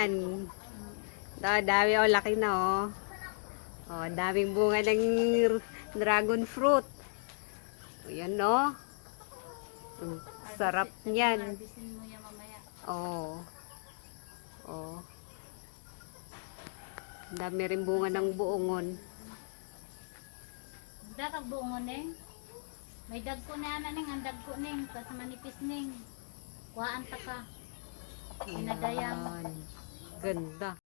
yan. Dami, oh, laki na, oh. Oh, daming bunga ng dragon fruit. Ayan, no? Sarap niyan. Harvestin mo yan mamaya. Oh. Oh. Dami rin bunga ng buongon. Dakag buongon eh. May dagko na ana ning, ang dagko ning, tas manipis ning. Kuhaan ta ka. Pinagayam. Ayan. Ganda.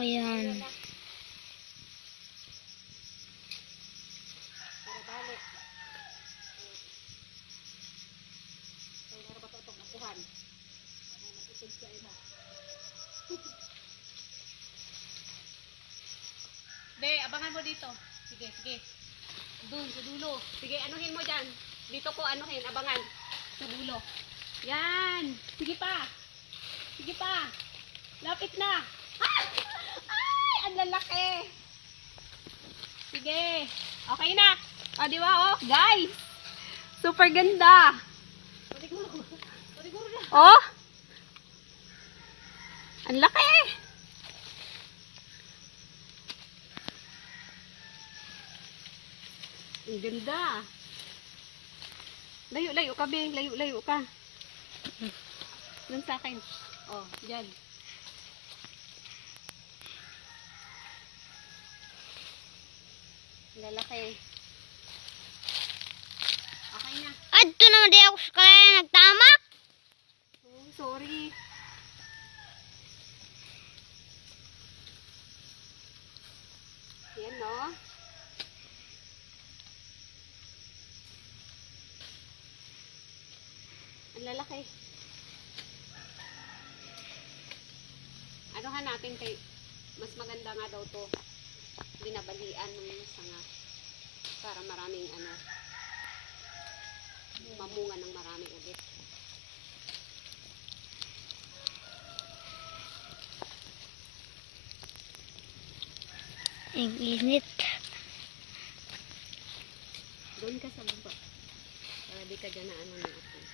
Ayan. Be, abangan mo dito. Sige, sige. Doon, sa dulo. Sige, anuhin mo dyan. Dito ko anuhin, abangan. Sa dulo. Yan. Sige pa. Sige pa. Lapit na. Ah! Ay, ang lalaki. Sige. Okay na. O, di ba? Oh, guys. Super ganda. Oh. Ang laki. Ang ganda. Layo-layo ka, Beng. Layo-layo ka. Doon sa akin. Oh, dyan. Lalaki. Okay na. Adto naman di ako sa kaya nagtamak. Oh, sorry. Yan, no? Ang lalaki. Anuhan natin kay mas maganda nga daw to binabalian ng sanga para maraming ano mamunga ng marami ulit. Ang init. Doon ka sa baba para di ka dyan na ano ng apoy.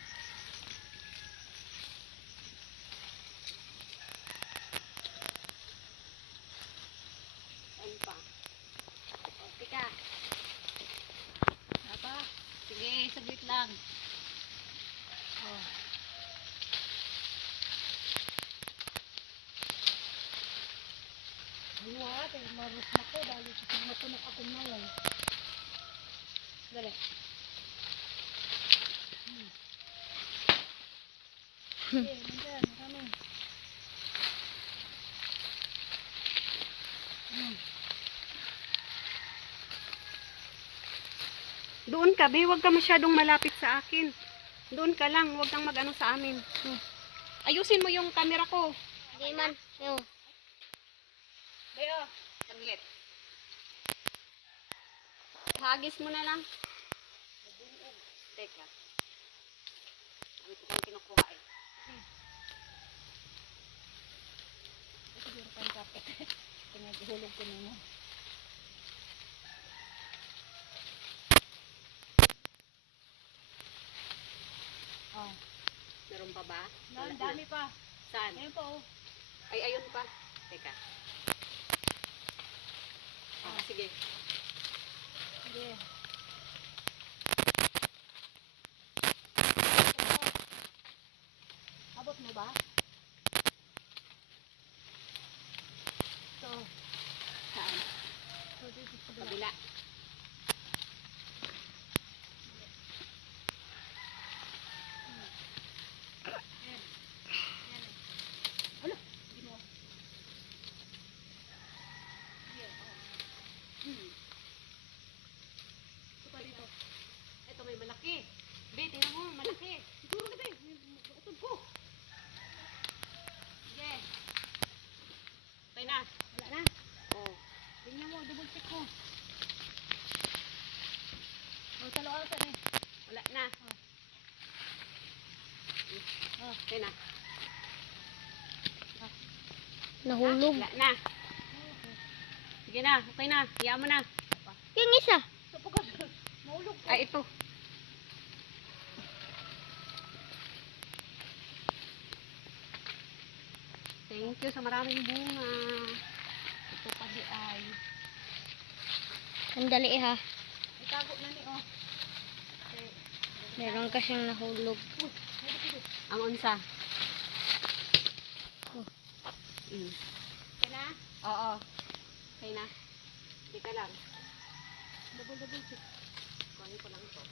Ayun pa. Okay ka. Apa? Sige, saglit lang. Oh. Buhat, marus na ko dahil sa matunak ako naway. Dali. Okay, nandiyan, marami. Doon ka, be. Huwag ka masyadong malapit sa akin. Doon ka lang. Huwag kang mag-ano sa amin. Ayusin mo yung camera ko. Di man. Yung. Beo, saglit. Hagis mo na lang. Teka. Kami ko kung kinukuha eh. Siguro pang kapit. Pinagihulog ko ninyo. Oh, Meron pa ba? Wala ang na. dami pa. Saan? Ayun pa oh. Ay, ayun pa. Teka. Ah, sige. Sige. Abot mo ba? Ito. Saan? Ito dito sa kabila. Kabila. Ito pa dito. Ito may malaki. Be, tingnan mo, malaki. Siguro na, be. Utod ko. Sige. Okay na. Wala na. Oh. Tingnan mo, double check mo. Magkalo-alta eh. Wala na. Oh. Okay na. Nahulog. Wala na. Sige na, okay na. Hiya mo na. Yung isa. Maulog. Ay, ito. Thank you sa maraming bunga. Ito pa di ay. Sandali ha. Itago na ni oh. Meron kasing nahulog. Ang unsa. Oh. Okay na? Oo. Okay na. Teka lang. Double check. Kunin ko lang ito.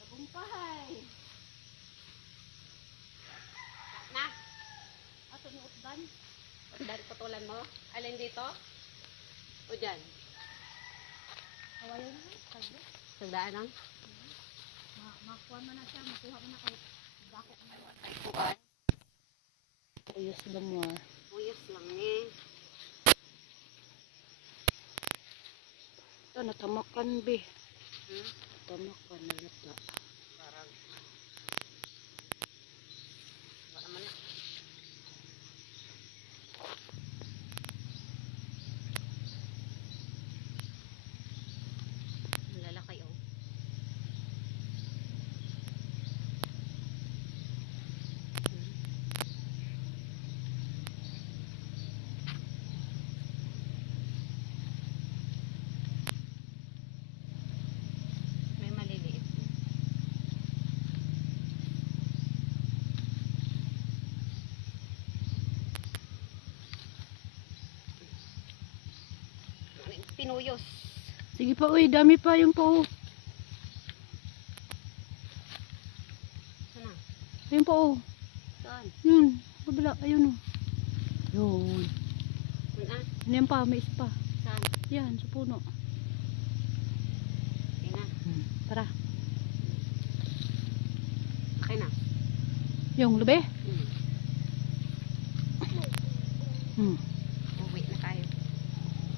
Tagumpay. Na? Ato ni utban. Dahil patulan mo. Alin dito? O dyan? Kawayo na lang. Kalbo. Sagdaan lang. Makuha mo na siya. Makuha mo na kay dako na. Ayos ba mo ah? Uyos lang eh. Ito, natamakan be. Hmm? Natamakan na lata. Parang. Wala naman eh. Lalakay oh. May maliliit. Pinuyos. Sige pa, uy, dami pa yung po. Sana? Ayun po, oh. Saan? Yun, kabila, ayun oh. Yun. Ah, Ano yan pa, may isa pa. saan? Yan, sa puno. Okay na. Tara. Okay na. Yung lube. Hmm. Uwi na tayo.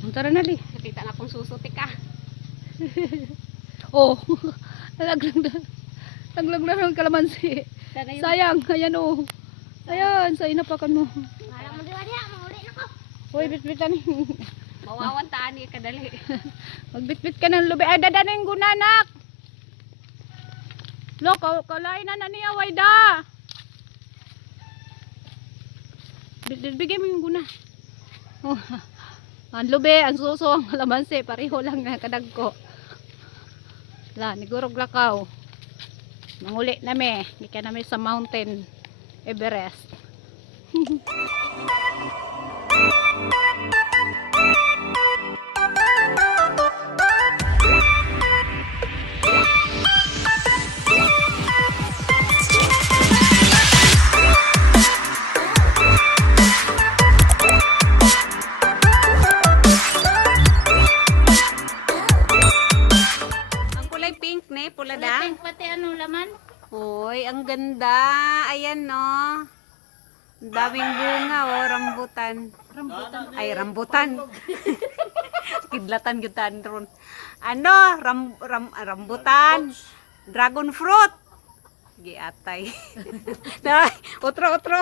Tara na li. Nakita na kung susutik ka. Oh, nalaglag na. Nalaglag na ng kalamansi. Sana yung... Sayang, ayan oh. Ayan, sa inapakan mo. Kala mo diwa diya. Mahuli na ko. Uy, bitbitan. Mawawantaan niya kadali. Magbitbit ka ng lube. Ay, dadanin ko na, anak. Lo, kalain na niya, Wayda. Bigay mo yung guna. Oh. Ang lube, ang suso, ang kalamansi. Pareho lang na kadagko. La, nigurog lakaw. Manguli nami. Hindi ka namin sa mountain Everest. Ang kulay pink ne, pula da. Pink pati ano laman? Hoy, ang ganda. Ayan no. Ang daming bunga oh, rambutan. Rambutan. Ay, rambutan. Kidlatan gyud ron. Ano? Rambutan. Dragon fruit. Giatay. Otro.